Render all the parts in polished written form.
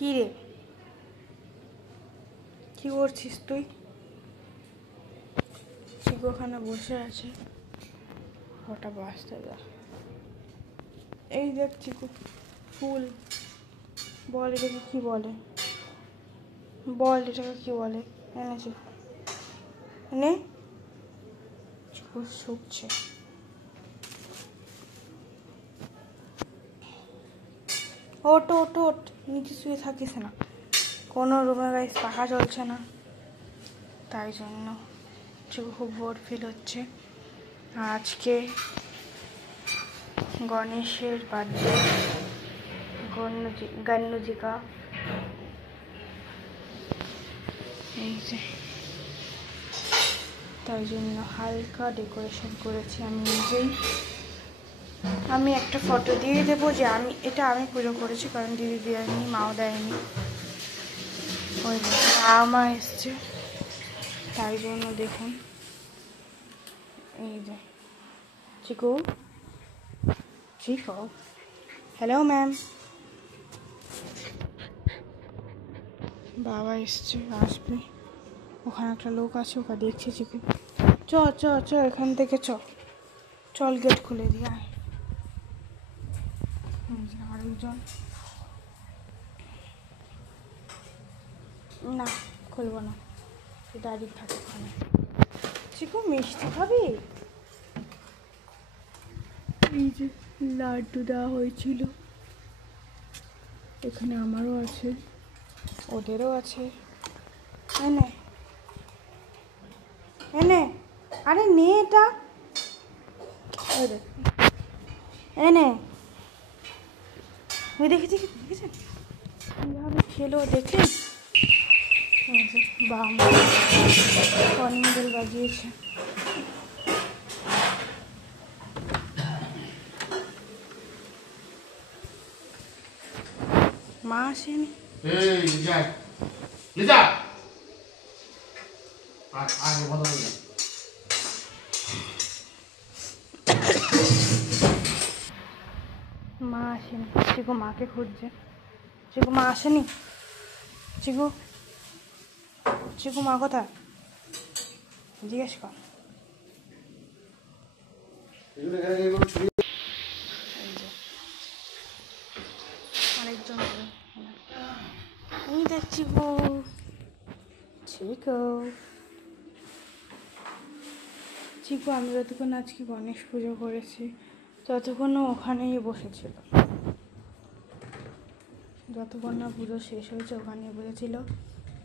কি রে, কি করছিস তুই? চিকু ওখানে বসে আছে, ওটা বাঁচতে দা। এই দেখ চিকু ফুল, বল এটাকে কি বলে, বল এটাকে কি বলে? এনেছি নে, চিকু শুকছে। ওট ওট ওট, নিচে শুয়ে থাকিস না, কোনো রুমে গাইস পাখা চলছে না, তাই জন্য চিকু খুব বোর ফিল হচ্ছে। আজকে গণেশের বার্থডে, গন্নুজিকা, এই যে তাই জন্য হালকা ডেকোরেশন করেছি আমি নিজেই। আমি একটা ফটো দিয়ে দেবো যে আমি পুজো করেছি, কারণ দিদি দেয়নি, মাও দেয়নি, ওই বাবা মা এসছে, তাই জন্য দেখুন। এই যে চিকু, চিকু হ্যালো ম্যাম, বাবা এসছে, আসবে, ওখানে একটা লোক আছে, ওকে দেখছে চিকু। চ চ চ, এখান থেকে চল গেট খুলে দিয়ে আয়। আরেকজন, না খুলবো না, দাঁড়িয়ে থাকে ওখানে। চিকু মিষ্টি খাবি? এই যে লাড্ডু দেওয়া হয়েছিল, এখানে আমারও আছে, ওদেরও আছে, এনে এনে, আরে নে এটা, এনে দেখেছেন কীভাবে খেলো দেখলেন? বাম কলিং বেল বাজিয়েছে। মা আসেনি, মা আসেনি, চিকু মাকে খুঁজছে। চিকু মা আসেনি, চিকু চিকু মা কোথায় জিজ্ঞেস কর। আরেকজন, আমি দেখ চিকু, চিকু চিকু আমি যতক্ষণ আজকে গণেশ পুজো করেছি ততক্ষণও ওখানেই বসেছিল, যতক্ষণ না পুজো শেষ হয়েছে ওখানেই বসেছিল।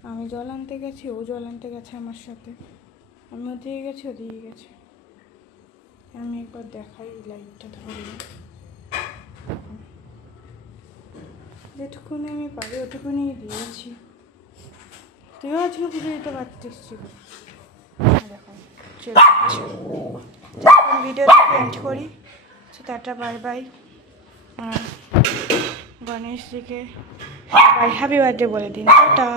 আমি জল আনতে গেছি, ও জল আনতে গেছে আমার সাথে, আমি ওদিকে গেছি, ওদিকে গেছে। আমি একবার দেখাই, লাইটটা ধরলে, যেটুকুনি আমি পারি ওটুকুনি দিয়েছি। তুইও আজকে পুজো দিতে পারতিস, ছিল দেখো ভিডিওটা এন্ড করি। টাটা বাই বাই, গণেশজিকে বাই হ্যাপি বার্থডে বলে দিন, টাটা।